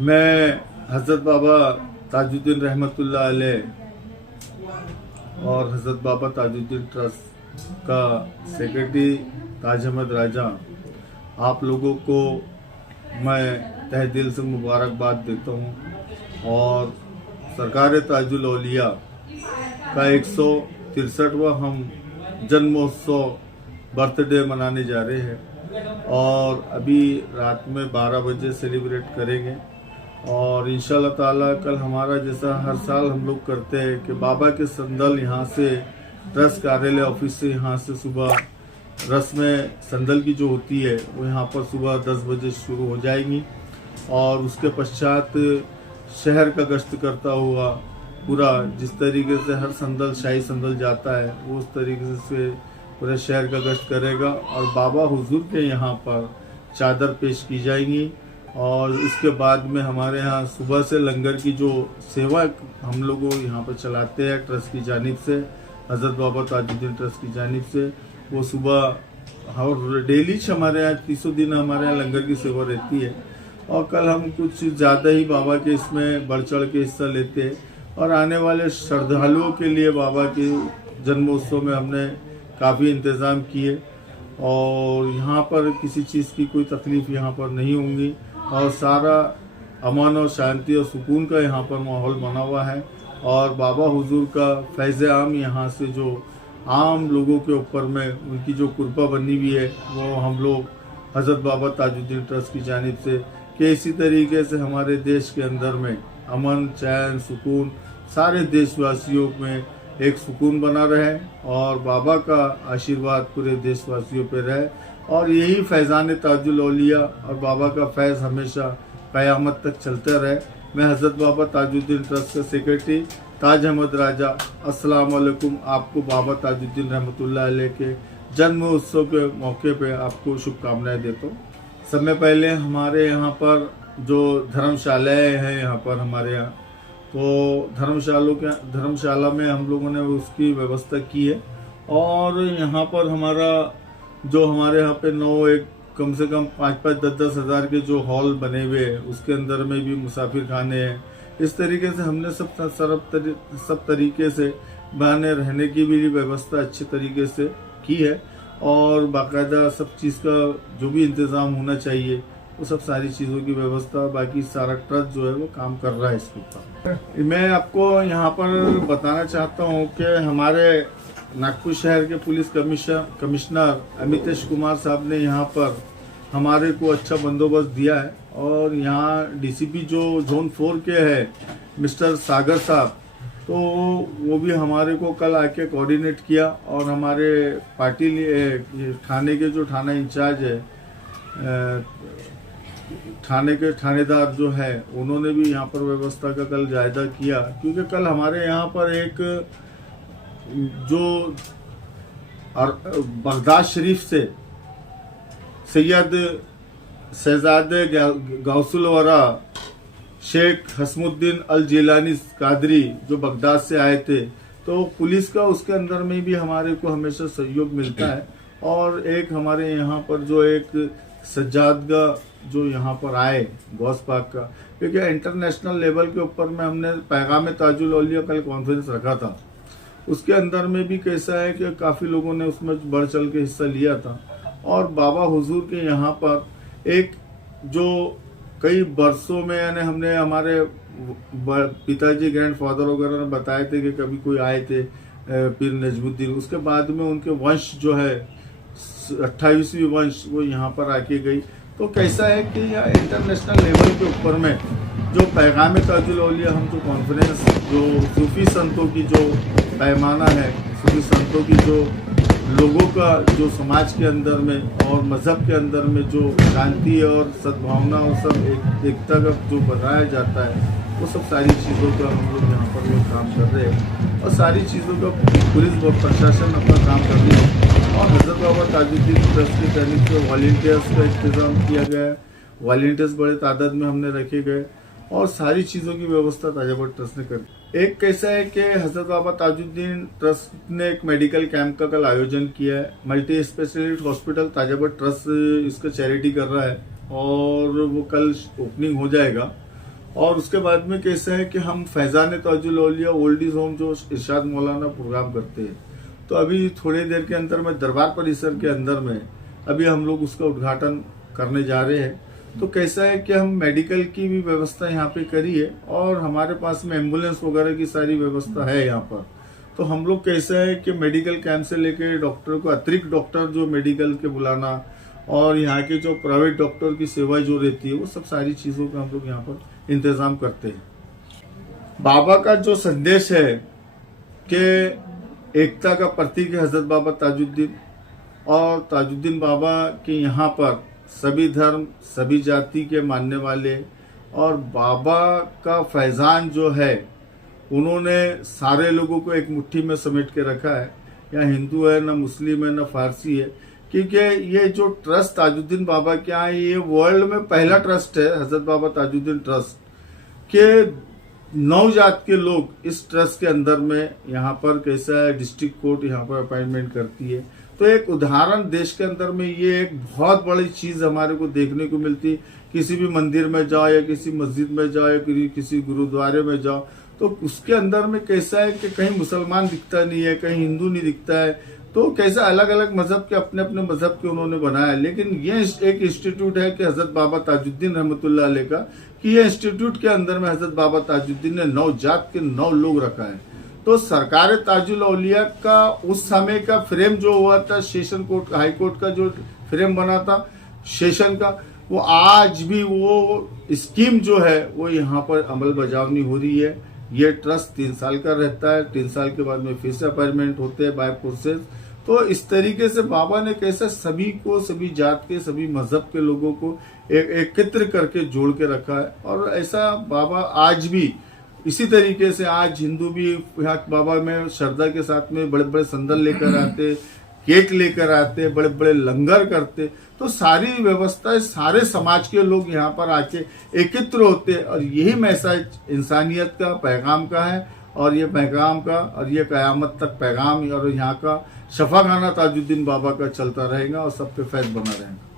मैं हज़रत बाबा ताजुद्दीन रहमतुल्लाह अलैह और हज़रत बाबा ताजुद्दीन ट्रस्ट का सेक्रेटरी ताज अहमद राजा, आप लोगों को मैं तहे दिल से मुबारकबाद देता हूँ। और सरकार ताजुल औलिया का 163वां हम जन्मोत्सव बर्थडे मनाने जा रहे हैं और अभी रात में 12 बजे सेलिब्रेट करेंगे। और इंशाल्लाह ताला कल हमारा जैसा हर साल हम लोग करते हैं कि बाबा के संदल यहाँ से ट्रस्ट कार्यालय ऑफिस से यहाँ से सुबह रस्में संदल की जो होती है वो यहाँ पर सुबह 10 बजे शुरू हो जाएंगी और उसके पश्चात शहर का गश्त करता हुआ पूरा जिस तरीके से हर संदल शाही संदल जाता है वो उस तरीके से पूरे शहर का गश्त करेगा और बाबा हुजूर के यहाँ पर चादर पेश की जाएंगी। और इसके बाद में हमारे यहाँ सुबह से लंगर की जो सेवा हम लोग यहाँ पर चलाते हैं ट्रस्ट की जानिब से, हज़रत बाबा ताजुद्दीन ट्रस्ट की जानिब से, वो सुबह और डेली हमारे यहाँ 300 दिन हमारे यहाँ लंगर की सेवा रहती है। और कल हम कुछ ज़्यादा ही बाबा के इसमें बढ़ चढ़ के हिस्सा लेते हैं और आने वाले श्रद्धालुओं के लिए बाबा के जन्मोत्सव में हमने काफ़ी इंतज़ाम किए और यहाँ पर किसी चीज़ की कोई तकलीफ़ यहाँ पर नहीं होंगी और सारा अमन और शांति और सुकून का यहाँ पर माहौल बना हुआ है। और बाबा हुजूर का फैज़ आम यहाँ से जो आम लोगों के ऊपर में उनकी जो कृपा बनी हुई है वो हम लोग हज़रत बाबा ताजुद्दीन ट्रस्ट की जानिब से कि इसी तरीके से हमारे देश के अंदर में अमन चैन सुकून सारे देशवासियों में एक सुकून बना रहे और बाबा का आशीर्वाद पूरे देशवासियों पे रहे और यही फैज़ान ताजुल औलिया और बाबा का फैज़ हमेशा क़यामत तक चलता रहे। मैं हज़रत बाबा ताजुद्दीन ट्रस्ट के सेक्रेटरी ताज अहमद राजा, अस्सलाम वालेकुम। आपको बाबा ताजुद्दीन रहमतुल्लाह अलैह के जन्म उत्सव के मौके पे आपको शुभकामनाएं देता हूँ। समय पहले हमारे यहाँ पर जो धर्मशालाएँ हैं यहाँ पर हमारे यहाँ तो धर्मशाला में हम लोगों ने उसकी व्यवस्था की है और यहाँ पर हमारे यहाँ पे 9 एक कम से कम 5-5 10-10 हज़ार के जो हॉल बने हुए हैं उसके अंदर में भी मुसाफिर खाने हैं। इस तरीके से हमने सब तरीके से बहाने रहने की भी व्यवस्था अच्छे तरीके से की है और बाकायदा सब चीज़ का जो भी इंतज़ाम होना चाहिए वो सब सारी चीज़ों की व्यवस्था बाकी सारा ट्रस्ट जो है वो काम कर रहा है इसके ऊपर। मैं आपको यहाँ पर बताना चाहता हूँ कि हमारे नागपुर शहर के पुलिस कमिश्नर अमितेश कुमार साहब ने यहाँ पर हमारे को अच्छा बंदोबस्त दिया है और यहाँ डीसीपी जो जोन 4 के है मिस्टर सागर साहब तो वो भी हमारे को कल आके कोऑर्डिनेट किया और हमारे पार्टी थाने के जो थाना इंचार्ज है थाने के थानेदार जो है उन्होंने भी यहाँ पर व्यवस्था का कल जायजा किया क्योंकि कल हमारे यहाँ पर एक जो बगदाद शरीफ से सैयद शहजादे गौसुल वरा शेख हसमुद्दीन अल जिलानी कादरी जो बगदाद से आए थे तो पुलिस का उसके अंदर में भी हमारे को हमेशा सहयोग मिलता है। और एक हमारे यहाँ पर जो एक सज्जादगा जो यहाँ पर आए गौस पाक का क्योंकि इंटरनेशनल लेवल के ऊपर में हमने पैगाम ताजुल औलिया कल कॉन्फ्रेंस रखा था उसके अंदर में भी कैसा है कि काफ़ी लोगों ने उसमें बढ़ चढ़ के हिस्सा लिया था और बाबा हुजूर के यहाँ पर एक जो कई बरसों में यानी हमने हमारे पिताजी ग्रैंडफादर वगैरह ने बताए थे कि कभी कोई आए थे पीर नजमुद्दीन उसके बाद में उनके वंश जो है 28वीं वंश वो यहाँ पर आके गई तो कैसा है कि यहाँ इंटरनेशनल लेवल के ऊपर में जो पैगाम ताजुल औलिया हम जो कॉन्फ्रेंस जो सूफी संतों की जो पैमाना है सूफी संतों की जो लोगों का जो समाज के अंदर में और मज़हब के अंदर में जो शांति और सद्भावना और सब एकता का जो बनाया जाता है वो सब सारी चीज़ों का हम लोग यहाँ पर वो काम कर रहे हैं और सारी चीज़ों का पुलिस व प्रशासन अपना काम कर रही है। और हज़रत बाबा ताजुद्दीन ट्रस्ट की जानिब से वॉलंटियर्स का इंतज़ाम किया गया है, वॉलंटियर्स बड़े तादाद में हमने रखे गए और सारी चीज़ों की व्यवस्था ताजाबट ट्रस्ट ने कर। एक कैसा है कि हज़रत बाबा ताजुद्दीन ट्रस्ट ने एक मेडिकल कैंप का कल आयोजन किया है। मल्टी स्पेशलिटी हॉस्पिटल ताजाबट ट्रस्ट इसका चैरिटी कर रहा है और वो कल ओपनिंग हो जाएगा और उसके बाद में कैसा है कि हम फैजान ताजुल औलिया ओल्ड एज होम जो इरशाद मौलाना प्रोग्राम करते हैं, तो अभी थोड़ी देर के अंदर में दरबार परिसर के अंदर में अभी हम लोग उसका उद्घाटन करने जा रहे हैं। तो कैसा है कि हम मेडिकल की भी व्यवस्था यहाँ पे करी है और हमारे पास में एम्बुलेंस वगैरह की सारी व्यवस्था है यहाँ पर। तो हम लोग कैसा है कि मेडिकल कैंप से लेके डॉक्टर को, अतिरिक्त डॉक्टर जो मेडिकल के बुलाना और यहाँ के जो प्राइवेट डॉक्टर की सेवा जो रहती है, वो सब सारी चीज़ों का हम लोग यहाँ पर इंतजाम करते हैं। बाबा का जो संदेश है कि एकता का प्रतीक है हजरत बाबा ताजुद्दीन, और ताजुद्दीन बाबा के यहाँ पर सभी धर्म सभी जाति के मानने वाले, और बाबा का फैजान जो है उन्होंने सारे लोगों को एक मुट्ठी में समेट के रखा है। यहाँ हिंदू है, ना मुस्लिम है, ना फारसी है, क्योंकि ये जो ट्रस्ट ताजुद्दीन बाबा के यहाँ ये वर्ल्ड में पहला ट्रस्ट है, हजरत बाबा ताजुद्दीन ट्रस्ट के 9 जात के लोग इस ट्रस्ट के अंदर में यहाँ पर कैसा है डिस्ट्रिक्ट कोर्ट यहाँ पर अपॉइंटमेंट करती है। तो एक उदाहरण देश के अंदर में ये एक बहुत बड़ी चीज हमारे को देखने को मिलती। किसी भी मंदिर में जाओ या किसी मस्जिद में जाओ या किसी गुरुद्वारे में जाओ, तो उसके अंदर में कैसा है कि कहीं मुसलमान दिखता नहीं है, कहीं हिंदू नहीं दिखता है। तो कैसा अलग अलग मजहब के अपने अपने मजहब के उन्होंने बनाया, लेकिन ये एक इंस्टीट्यूट है कि हजरत बाबा ताजुद्दीन रहमतुल्लाह अलैह का, कि ये इंस्टीट्यूट के अंदर में हजरत बाबा ताजुद्दीन ने 9 जात के 9 लोग रखा है। तो सरकार ताजुल औलिया का उस समय का फ्रेम जो हुआ था, सेशन कोर्ट हाई कोर्ट का जो फ्रेम बना था सेशन का, वो आज भी वो स्कीम जो है वो यहाँ पर अमल बजावनी हो रही है। ये ट्रस्ट 3 साल का रहता है, 3 साल के बाद में फिर से अपॉइंटमेंट होते हैं बाय प्रोसेस। तो इस तरीके से बाबा ने कैसे सभी को, सभी जात के, सभी मजहब के लोगों को एकत्र करके जोड़ के रखा है। और ऐसा बाबा आज भी इसी तरीके से आज हिंदू भी यहाँ बाबा में श्रद्धा के साथ में बड़े बड़े संदल लेकर आते, केक लेकर आते, बड़े बड़े लंगर करते। तो सारी व्यवस्था सारे समाज के लोग यहाँ पर आके एकत्र होते, और यही मैसेज इंसानियत का, पैगाम का है। और ये पैगाम का और ये कयामत तक पैगाम और यहाँ का शफाखाना ताजुद्दीन बाबा का चलता रहेगा और सब पे फैज़ बना रहेगा।